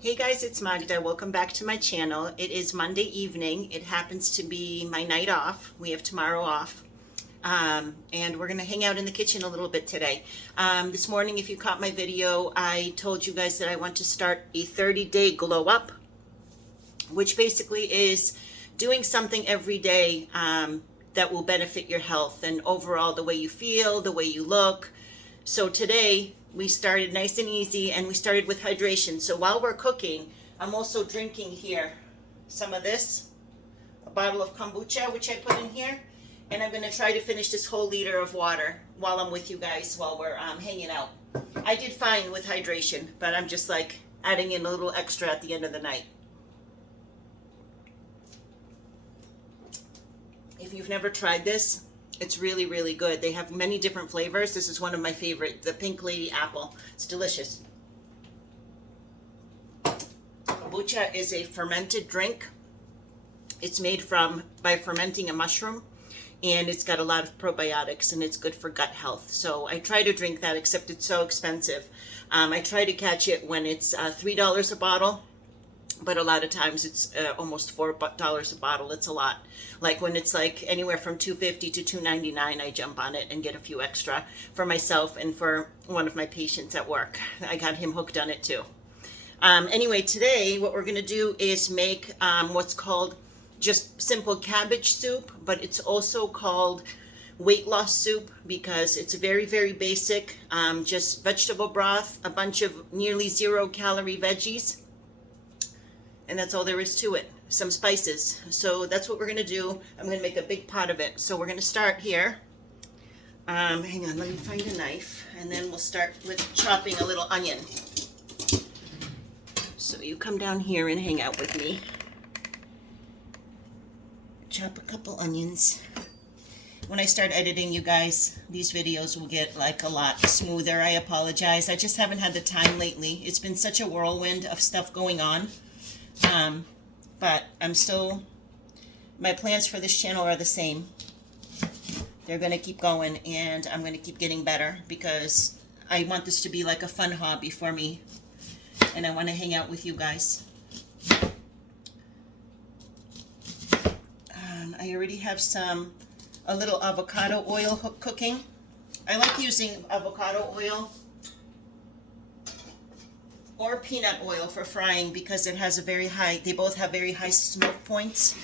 Hey guys, it's Magda. Welcome back to my channel. It is Monday evening. It happens to be my night off. We have tomorrow off. And we're going to hang out in the kitchen a little bit today. This morning, if you caught my video, I told you guys that I want to start a 30-day glow up, which basically is doing something every day that will benefit your health and overall the way you feel, the way you look. So today we started nice and easy, and we started with hydration. So while we're cooking, I'm also drinking here some of this, a bottle of kombucha, which I put in here, and I'm going to try to finish this whole liter of water while I'm with you guys, while we're hanging out. I did fine with hydration, but I'm just like adding in a little extra at the end of the night. If you've never tried this, it's really, really good. They have many different flavors. This is one of my favorite, the Pink Lady Apple. It's delicious. Kombucha is a fermented drink. It's made by fermenting a mushroom, and it's got a lot of probiotics, and it's good for gut health. So I try to drink that, except it's so expensive. I try to catch it when it's $3 a bottle. But a lot of times it's almost $4 a bottle. It's a lot. Like when it's like anywhere from $2.50 to $2.99, I jump on it and get a few extra for myself and for one of my patients at work. I got him hooked on it too. Anyway, today what we're going to do is make what's called just simple cabbage soup, but it's also called weight loss soup because it's very, very basic. Just vegetable broth, a bunch of nearly 0-calorie veggies. And that's all there is to it. Some spices. So that's what we're going to do. I'm going to make a big pot of it. So we're going to start here. Hang on, let me find a knife. And then we'll start with chopping a little onion. So you come down here and hang out with me. Chop a couple onions. When I start editing, you guys, these videos will get like a lot smoother. I apologize. I just haven't had the time lately. It's been such a whirlwind of stuff going on. But I'm still, my plans for this channel are the same. They're going to keep going, and I'm going to keep getting better because I want this to be like a fun hobby for me, and I want to hang out with you guys. I already have a little avocado oil cooking. I like using avocado oil or peanut oil for frying because it has a very high, they both have very high smoke points.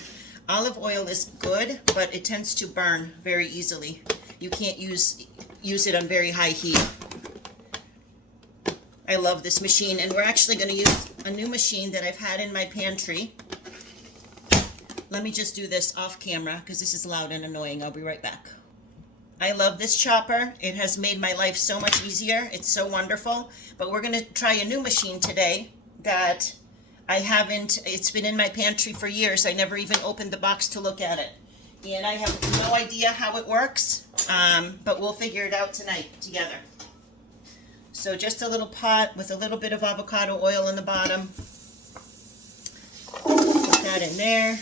Olive oil is good, but it tends to burn very easily. You can't use it on very high heat. I love this machine, and we're actually going to use a new machine that I've had in my pantry. Let me just do this off camera because this is loud and annoying. I'll be right back. I love this chopper. It has made my life so much easier. It's so wonderful. But we're going to try a new machine today that I haven't, it's been in my pantry for years. I never even opened the box to look at it. And I have no idea how it works, but we'll figure it out tonight together. So just a little pot with a little bit of avocado oil in the bottom. Put that in there.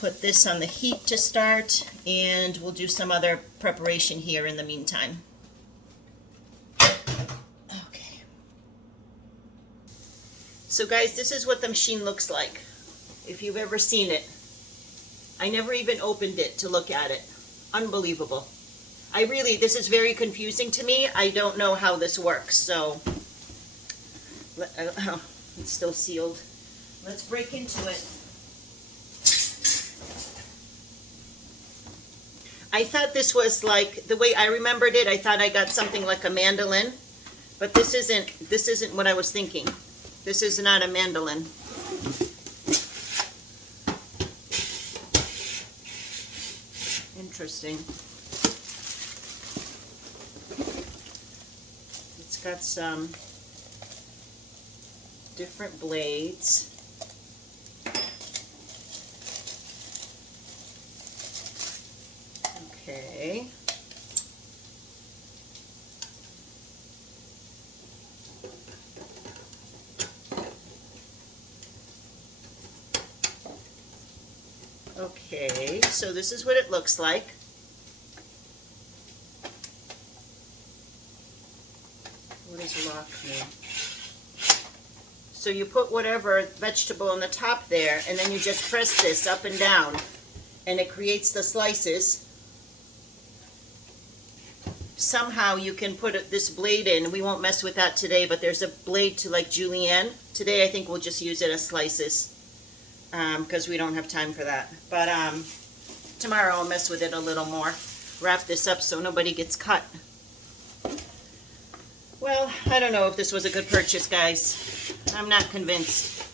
Put this on the heat to start, and we'll do some other preparation here in the meantime. Okay. So guys, this is what the machine looks like, if you've ever seen it. I never even opened it to look at it. Unbelievable. This is very confusing to me. I don't know how this works, so it's still sealed. Let's break into it. I thought this was like, the way I remembered it, I thought I got something like a mandolin, but this isn't what I was thinking. This is not a mandolin. Interesting. It's got some different blades. Okay. Okay, so this is what it looks like. What does lock mean? So you put whatever vegetable on the top there, and then you just press this up and down, and it creates the slices. Somehow you can put this blade in. We won't mess with that today, but there's a blade to like julienne. Today I think we'll just use it as slices because we don't have time for that. But tomorrow I'll mess with it a little more. Wrap this up so nobody gets cut. Well, I don't know if this was a good purchase, guys. I'm not convinced.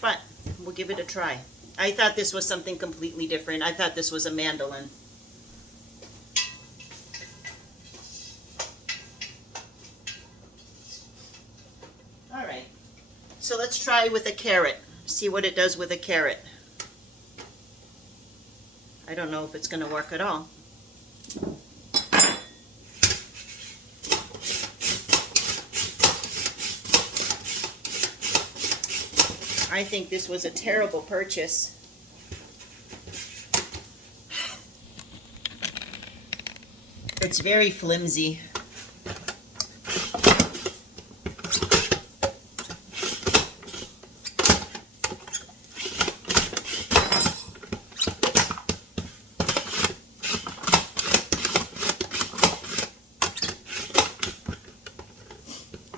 But we'll give it a try. I thought this was something completely different. I thought this was a mandolin. All right. So let's try with a carrot. See what it does with a carrot. I don't know if it's going to work at all. I think this was a terrible purchase. It's very flimsy.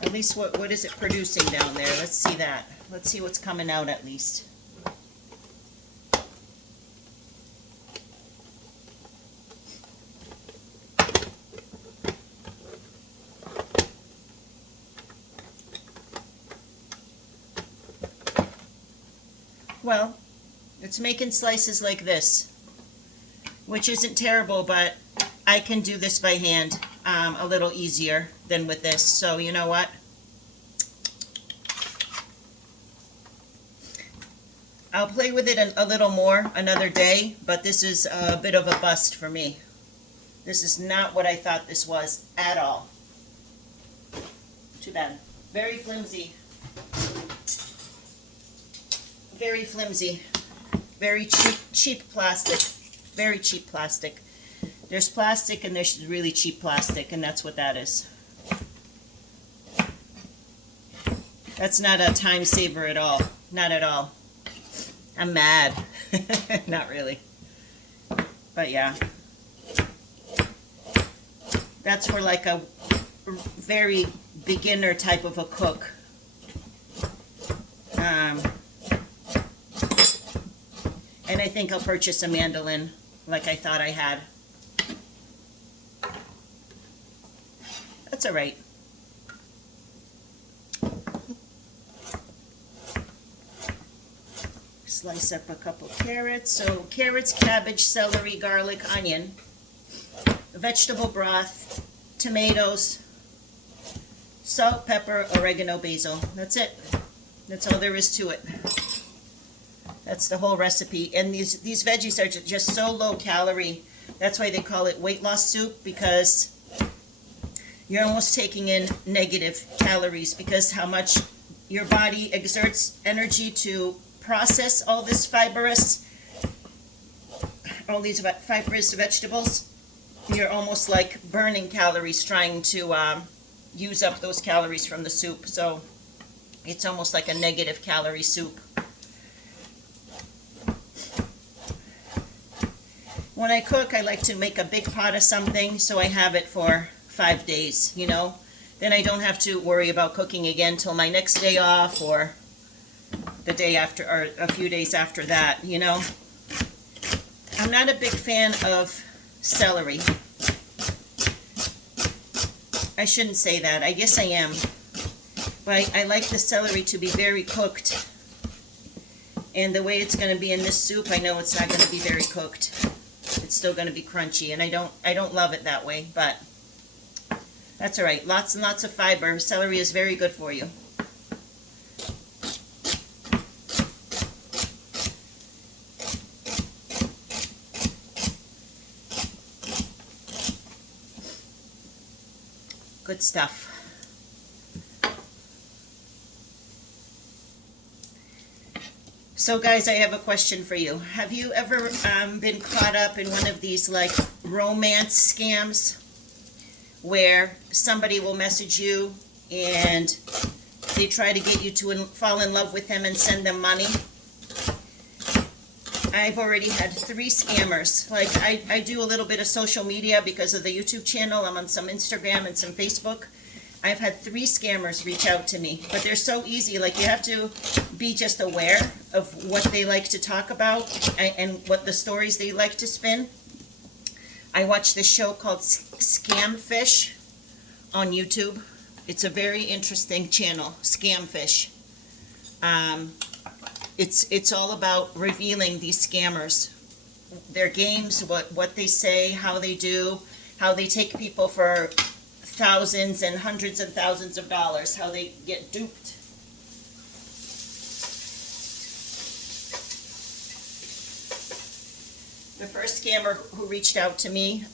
At least what is it producing down there? Let's see that. Let's see what's coming out at least. Well, it's making slices like this, which isn't terrible, but I can do this by hand a little easier than with this. So you know what? I'll play with it a little more another day, but this is a bit of a bust for me. This is not what I thought this was at all. Too bad. Very flimsy. Very flimsy. Very cheap plastic. Very cheap plastic. There's plastic and there's really cheap plastic, and that's what that is. That's not a time saver at all. Not at all. I'm mad. Not really. But yeah. That's for like a very beginner type of a cook. And I think I'll purchase a mandolin like I thought I had. That's all right. Slice up a couple carrots. So carrots, cabbage, celery, garlic, onion, vegetable broth, tomatoes, salt, pepper, oregano, basil. That's it. That's all there is to it. That's the whole recipe. And these veggies are just so low calorie. That's why they call it weight loss soup, because you're almost taking in negative calories because how much your body exerts energy to process all these fibrous vegetables. You're almost like burning calories trying to use up those calories from the soup. So it's almost like a negative calorie soup. When I cook, I like to make a big pot of something so I have it for 5 days, you know. Then I don't have to worry about cooking again till my next day off or the day after, or a few days after that, you know. I'm not a big fan of celery. I shouldn't say that. I guess I am. But I like the celery to be very cooked. And the way it's going to be in this soup, I know it's not going to be very cooked. It's still going to be crunchy, and I don't love it that way, but that's all right. Lots and lots of fiber. Celery is very good for you. Good stuff. So guys, I have a question for you. Have you ever been caught up in one of these like romance scams where somebody will message you and they try to get you to fall in love with them and send them money. I've already had 3 scammers. Like, I do a little bit of social media because of the YouTube channel. I'm on some Instagram and some Facebook. I've had 3 scammers reach out to me, but they're so easy. Like, you have to be just aware of what they like to talk about and what the stories they like to spin. I watch this show called Scam Fish on YouTube. It's a very interesting channel, Scam Fish. It's all about revealing these scammers, their games, what they say, how they do, how they take people for thousands and hundreds of thousands of dollars, how they get duped. The first scammer who reached out to me,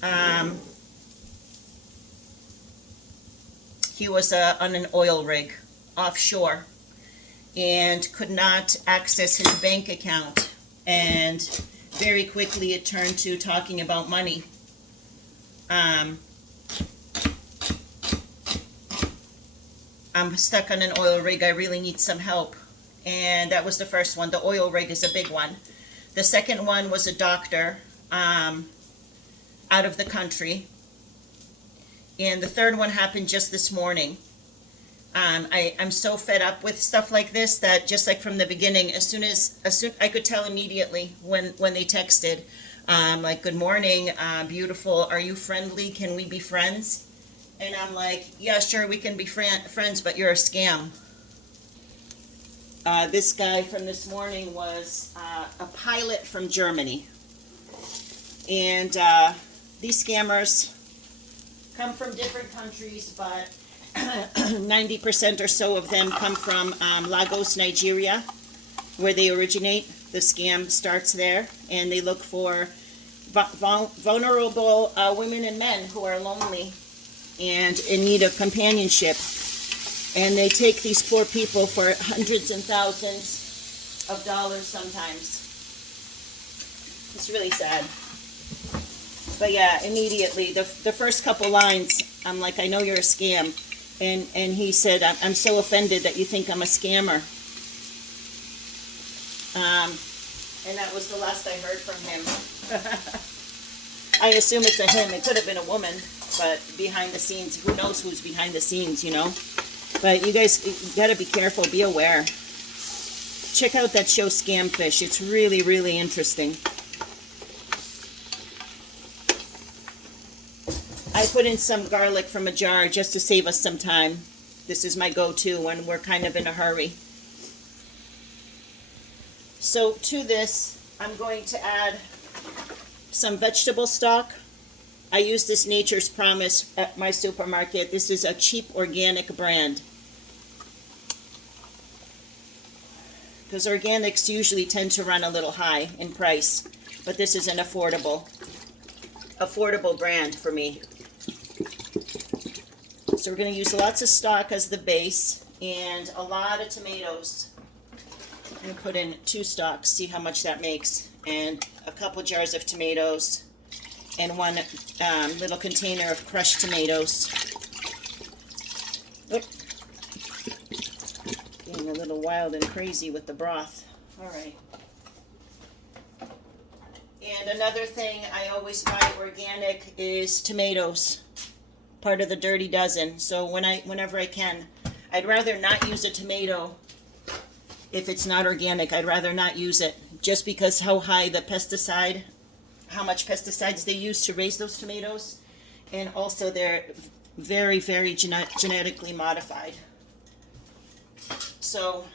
he was on an oil rig offshore and could not access his bank account, and very quickly it turned to talking about money. I'm stuck on an oil rig. I really need some help. And that was the first one. The oil rig is a big one. The second one was a doctor out of the country. And the third one happened just this morning. I'm so fed up with stuff like this that just like from the beginning, as soon I could tell immediately when they texted, like, good morning, beautiful, are you friendly? Can we be friends? And I'm like, yeah, sure, we can be friends, but you're a scam. This guy from this morning was a pilot from Germany. And these scammers come from different countries, but 90% or so of them come from Lagos, Nigeria, where they originate. The scam starts there, and they look for vulnerable women and men who are lonely and in need of companionship. And they take these poor people for hundreds and thousands of dollars sometimes. It's really sad. But yeah, immediately, the first couple lines, I'm like, I know you're a scam. And he said, I'm so offended that you think I'm a scammer. And that was the last I heard from him. I assume it's a him. It could have been a woman, but behind the scenes, who knows who's behind the scenes, you know? But you guys, you gotta be careful, be aware. Check out that show, Scam Fish. It's really, really interesting. I put in some garlic from a jar just to save us some time. This is my go-to when we're kind of in a hurry. So to this, I'm going to add some vegetable stock. I use this Nature's Promise at my supermarket. This is a cheap organic brand. Because organics usually tend to run a little high in price. But this is an affordable brand for me. So we're going to use lots of stock as the base and a lot of tomatoes. I'm going to put in 2 stalks, see how much that makes, and a couple jars of tomatoes and 1 little container of crushed tomatoes. Oop. Getting a little wild and crazy with the broth. All right. And another thing I always buy organic is tomatoes. Part of the dirty dozen. So whenever I can, I'd rather not use a tomato if it's not organic. I'd rather not use it just because how much pesticides they use to raise those tomatoes, and also they're very, very genetically modified. So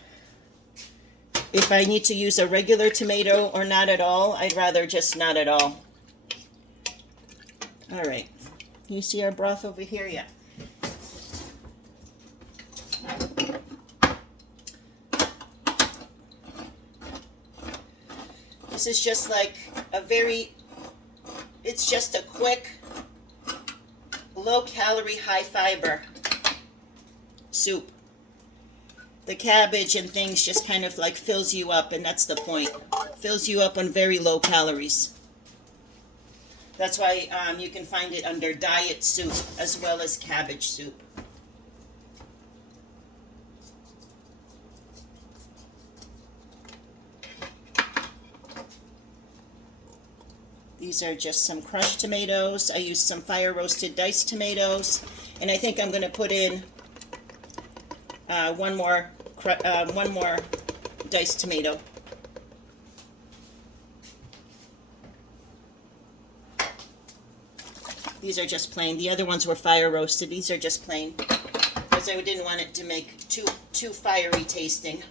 if I need to use a regular tomato or not at all, I'd rather just not at all. All right. Can you see our broth over here? Yeah. This is just like it's just a quick, low calorie, high fiber soup. The cabbage and things just kind of like fills you up, and that's the point. Fills you up on very low calories. That's why you can find it under diet soup as well as cabbage soup. These are just some crushed tomatoes. I used some fire roasted diced tomatoes, and I think I'm going to put in one more diced tomato. These are just plain. The other ones were fire roasted. These are just plain because I didn't want it to make too fiery tasting.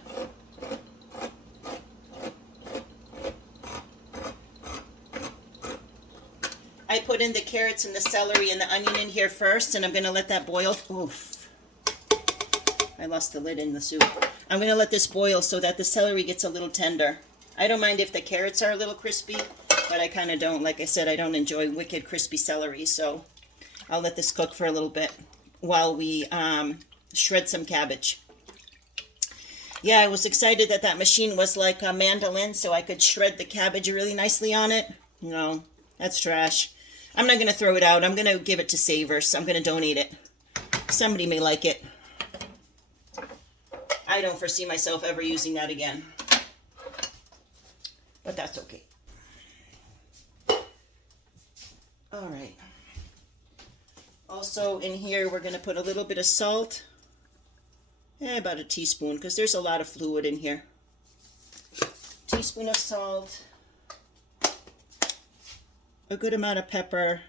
I put in the carrots and the celery and the onion in here first, and I'm going to let that boil. Oof. I lost the lid in the soup. I'm going to let this boil so that the celery gets a little tender. I don't mind if the carrots are a little crispy, but I kind of don't. Like I said, I don't enjoy wicked crispy celery, so I'll let this cook for a little bit while we shred some cabbage. Yeah, I was excited that that machine was like a mandolin, so I could shred the cabbage really nicely on it. No, that's trash. I'm not going to throw it out. I'm going to give it to Savers. I'm going to donate it. Somebody may like it. I don't foresee myself ever using that again. But that's okay. All right. Also in here, we're going to put a little bit of salt. About a teaspoon, because there's a lot of fluid in here. Teaspoon of salt. A good amount of pepper.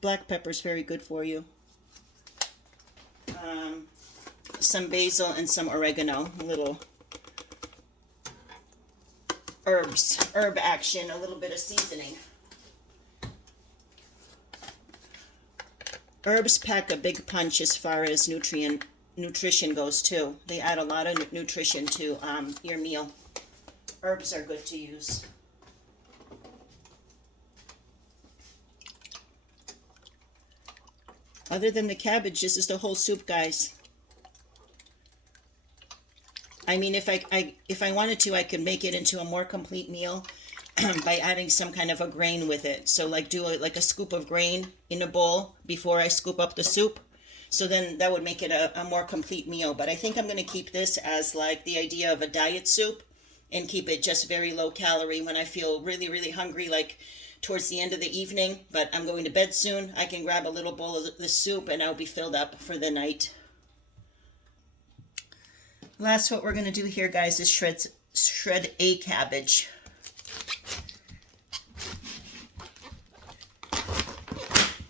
Black pepper is very good for you. Some basil and some oregano. A little herb action. A little bit of seasoning. Herbs pack a big punch as far as nutrition goes too. They add a lot of nutrition to your meal. Herbs are good to use. Other than the cabbage, this is the whole soup, guys. I mean, if I wanted to, I could make it into a more complete meal by adding some kind of a grain with it. So like do like a scoop of grain in a bowl before I scoop up the soup. So then that would make it a more complete meal. But I think I'm going to keep this as like the idea of a diet soup and keep it just very low calorie when I feel really, really hungry, like towards the end of the evening. But I'm going to bed soon. I can grab a little bowl of the soup and I'll be filled up for the night. Last, what we're going to do here, guys, is shred a cabbage.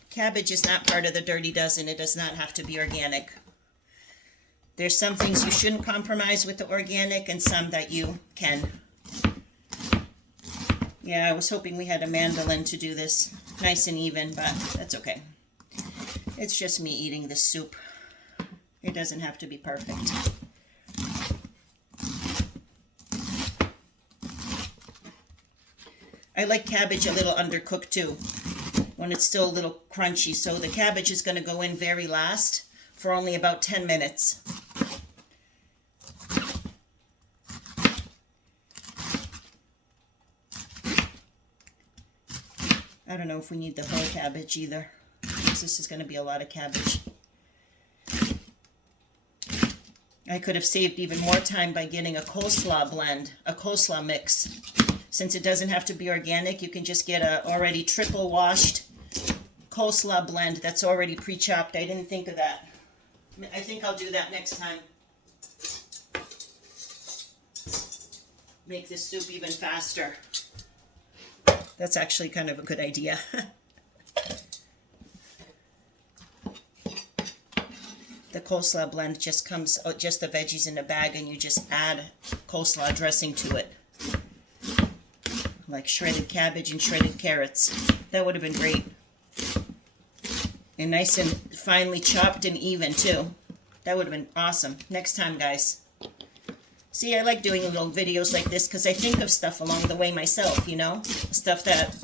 Cabbage is not part of the Dirty Dozen. It does not have to be organic. There's some things you shouldn't compromise with the organic and some that you can. Yeah, I was hoping we had a mandolin to do this nice and even, but that's okay. It's just me eating this soup. It doesn't have to be perfect. I like cabbage a little undercooked too, when it's still a little crunchy. So the cabbage is going to go in very last for only about 10 minutes. I don't know if we need the whole cabbage either, because this is going to be a lot of cabbage. I could have saved even more time by getting a coleslaw blend, a coleslaw mix. Since it doesn't have to be organic, you can just get a already triple washed coleslaw blend that's already pre-chopped. I didn't think of that. I think I'll do that next time. Make this soup even faster. That's actually kind of a good idea. The coleslaw blend just comes, just the veggies in a bag, and you just add coleslaw dressing to it. Like shredded cabbage and shredded carrots. That would have been great. And nice and finely chopped and even too. That would have been awesome. Next time, guys. See, I like doing little videos like this because I think of stuff along the way myself, you know? Stuff that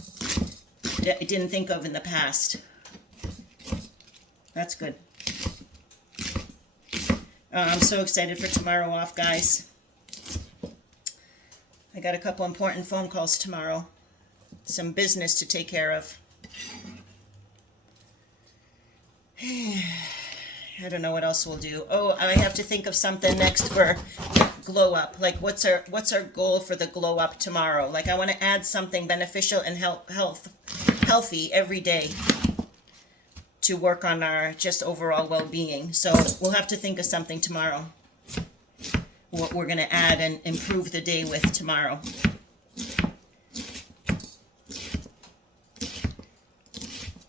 I didn't think of in the past. That's good. I'm so excited for tomorrow off, guys. I got a couple important phone calls tomorrow. Some business to take care of. I don't know what else we'll do. Oh, I have to think of something next for glow up. Like what's our goal for the glow up tomorrow? Like I want to add something beneficial and healthy every day to work on our just overall well-being. So we'll have to think of something tomorrow, what we're going to add and improve the day with tomorrow.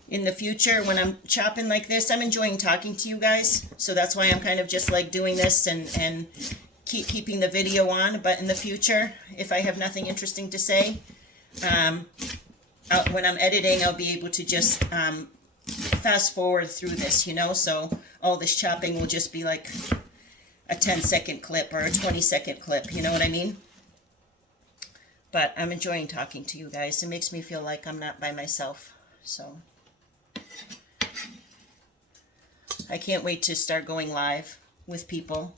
In the future, when I'm chopping like this, I'm enjoying talking to you guys. So that's why I'm kind of just like doing this and keeping the video on. But in the future, if I have nothing interesting to say, when I'm editing, I'll be able to just fast forward through this, you know. So all this chopping will just be like a 10-second clip or a 20-second clip, you know what I mean? But I'm enjoying talking to you guys. It makes me feel like I'm not by myself. So I can't wait to start going live with people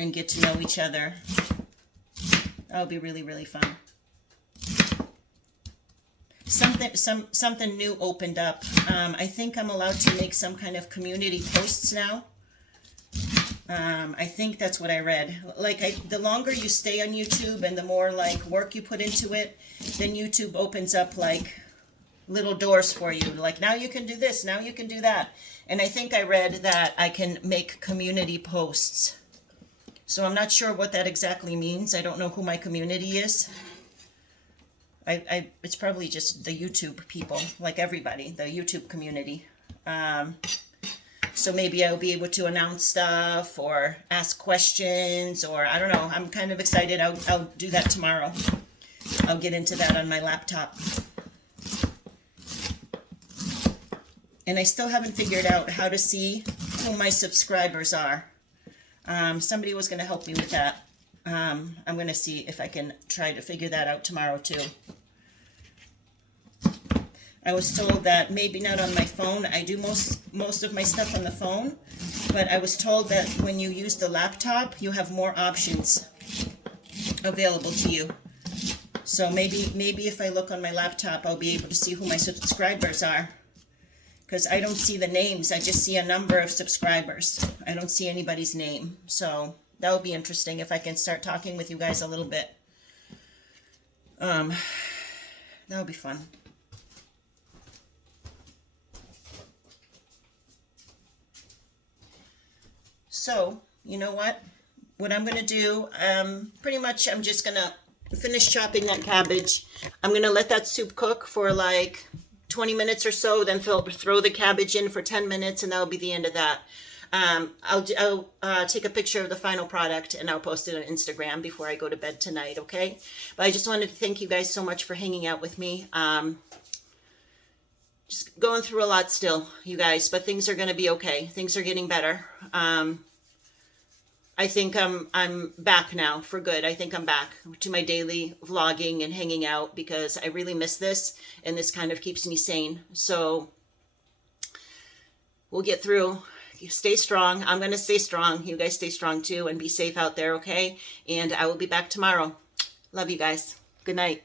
and get to know each other. That'll be really, really fun. Something new opened up. I think I'm allowed to make some kind of community posts now. I think that's what I read. Like, the longer you stay on YouTube and the more like work you put into it, then YouTube opens up like little doors for you. Like, now you can do this, now you can do that. And I think I read that I can make community posts. So I'm not sure what that exactly means. I don't know who my community is. It's probably just the YouTube people, like everybody, the YouTube community. So maybe I'll be able to announce stuff or ask questions, or I don't know. I'm kind of excited. I'll do that tomorrow. I'll get into that on my laptop. And I still haven't figured out how to see who my subscribers are. Somebody was going to help me with that. I'm going to see if I can try to figure that out tomorrow too. I was told that maybe not on my phone. I do most of my stuff on the phone, but I was told that when you use the laptop, you have more options available to you. So maybe if I look on my laptop, I'll be able to see who my subscribers are. Because I don't see the names. I just see a number of subscribers. I don't see anybody's name. So that would be interesting if I can start talking with you guys a little bit. That would be fun. So, you know what? What I'm going to do, pretty much I'm just going to finish chopping that cabbage. I'm going to let that soup cook for like 20 minutes or so, then throw the cabbage in for 10 minutes, and that'll be the end of that. I'll take a picture of the final product and I'll post it on Instagram before I go to bed tonight, okay? But I just wanted to thank you guys so much for hanging out with me. Just going through a lot still, you guys, but things are going to be okay. Things are getting better. I think I'm back now for good. I think I'm back to my daily vlogging and hanging out because I really miss this, and this kind of keeps me sane. So we'll get through. You stay strong. I'm going to stay strong. You guys stay strong too, and be safe out there, okay? And I will be back tomorrow. Love you guys. Good night.